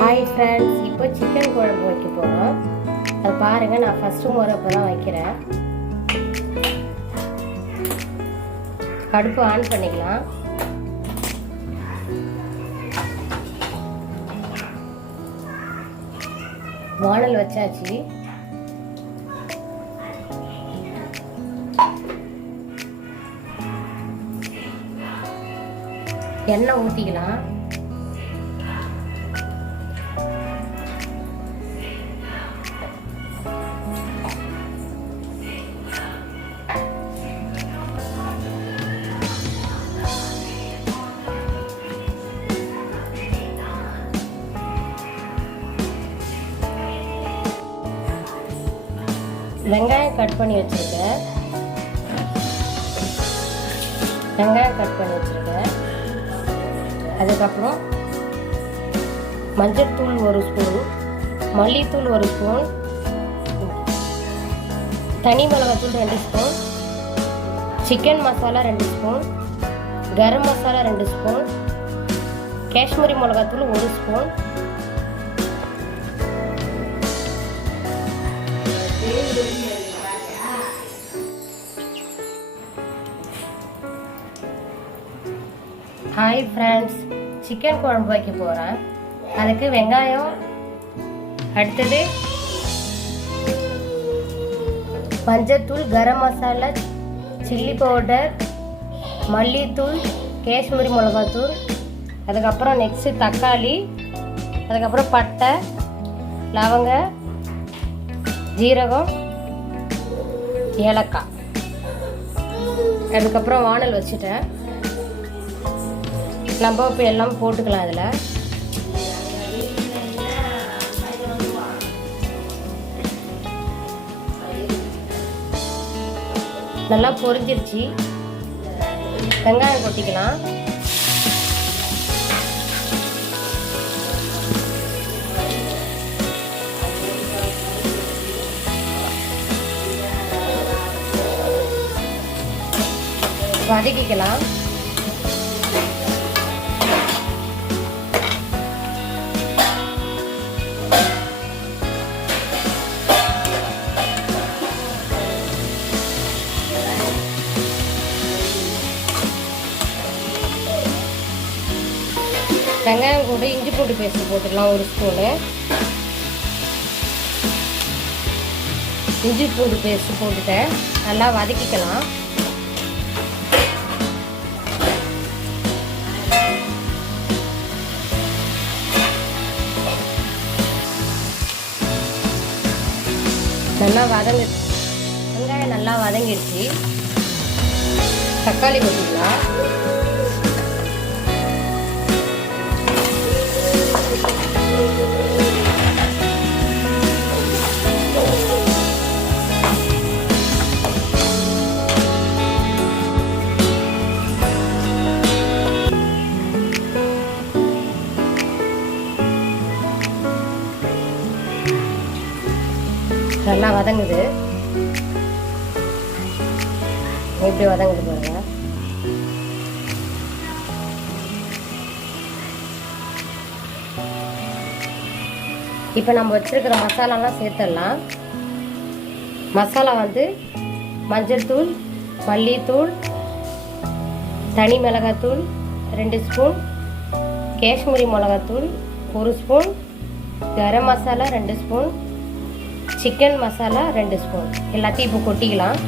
Hi friends இப்போ chicken குழம்பு வைக்க போகிறோம் அது பாருங்கள் நான் ஃபஸ்ட்டு முறை இப்போ தான் வைக்கிறேன். அடுப்பு ஆன் பண்ணிக்கலாம். வானல் வச்சாச்சு. எண்ணெய் ஊற்றிக்கலாம் வெங்காயம் கட் பண்ணி வச்சுருக்கேன். வெங்காயம் கட் பண்ணி வச்சுருக்கேன். அதுக்கப்புறம் மஞ்சள்தூள் ஒரு ஸ்பூன் மல்லித்தூள் ஒரு ஸ்பூன் தனி மிளகாத்தூள் ரெண்டு ஸ்பூன் சிக்கன் மசாலா ரெண்டு ஸ்பூன் கரம் மசாலா ரெண்டு ஸ்பூன் காஷ்மீரி மிளகாத்தூள் ஒரு ஸ்பூன் ஹாய் ஃப்ரெண்ட்ஸ் சிக்கன் குழம்பு வைக்க போகிறேன் அதுக்கு வெங்காயம் அடுத்தது மஞ்சத்தூள் கரம் மசாலா சில்லி பவுடர் மல்லித்தூள் காஷ்மீரி மிளகாத்தூள் அதுக்கப்புறம் நெக்ஸ்ட்டு தக்காளி அதுக்கப்புறம் பட்டை லவங்க ஜீரகம் ஏலக்காய். அதுக்கப்புறம் வானல் வச்சுட்டேன். நம்ம இப்போ எல்லாம் போட்டுக்கலாம் அதில். நல்லா பொரிஞ்சிருச்சு. வெங்காயம் கொட்டிக்கலாம். வதக்கிக்கலாம். வெங்காயம் கூட இஞ்சி பூண்டு பேஸ்ட் போட்டுக்கலாம் ஒரு ஸ்பூனு. இஞ்சி பூண்டு பேஸ்ட் போட்டுட்டேன். நல்லா வதக்கிக்கலாம். நல்லா வதங்க வெங்காயம் நல்லா வதங்கிடுச்சு. தக்காளி கொட்டிக்கலாம் நல்லா வதங்குது. எப்படி வதங்குது பாருங்க. இப்போ நம்ம வச்சிருக்கிற மசாலாலாம் சேர்த்துடலாம் மசாலா வந்து மஞ்சள் தூள் மல்லித்தூள் தனி மிளகாத்தூள் ரெண்டு ஸ்பூன் காஷ்மீரி மிளகாத்தூள் ஒரு ஸ்பூன் கரம் மசாலா ரெண்டு ஸ்பூன் சிக்கன் மசாலா ரெண்டு ஸ்பூன். எல்லாத்தையும் இப்போ கொட்டிக்கலாம்.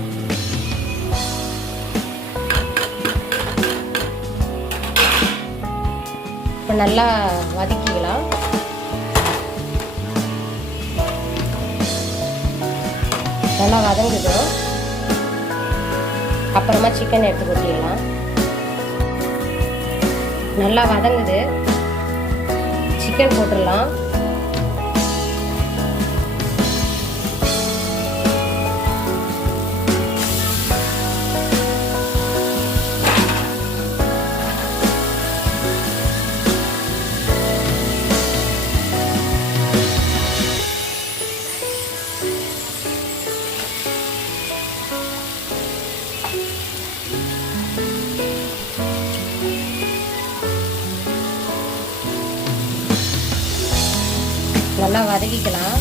இப்போ நல்லா வதக்கிக்கலாம். நல்லா வதங்குது. அப்புறமா சிக்கன் எடுத்து கொட்டிடலாம். நல்லா வதங்குது. சிக்கன் போட்டுடலாம். நல்லா வதக்கிக்கலாம்.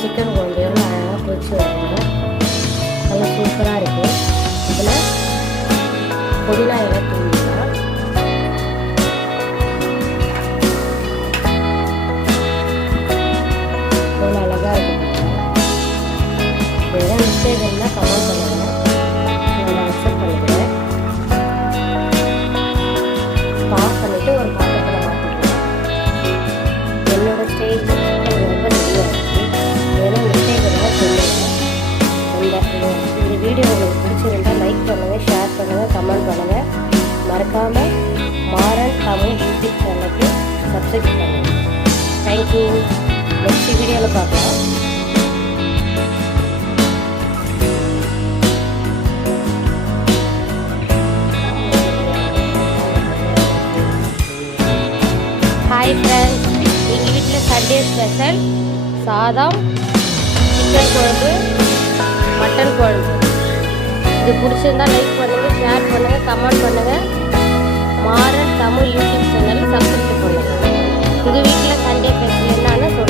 சிக்கன் குழம்பு எவ்வளோ அழகாக பொறிச்சு வருங்க நல்லா சூப்பராக இருக்குது அதில் புதினா இலை பண்ணுங்கள் கமெண்ட் பண்ணுங்கள் மறக்காமல் மாறன் தமிழ் யூடியூப் சேனலுக்கு சப்ஸ்கிரைப் பண்ணுங்கள் தேங்க்யூ நெக்ஸ்ட் வீடியோவில் பார்க்கலாம். ஹாய் ஃப்ரெண்ட்ஸ் எங்கள் வீட்டில் சண்டே ஸ்பெஷல் சாதம் சிக்கன் குழம்பு மட்டன் குழம்பு. இது பிடிச்சிருந்தா லைக் பண்ணுங்கள் ஷேர் பண்ணுங்கள் கமெண்ட் பண்ணுங்கள் Maran Tamil YouTube channel subscribe பண்ணுங்கள் உங்கள் வீட்டில் சண்டே ஸ்பெஷல் என்னன்னு சொல்லுங்கள்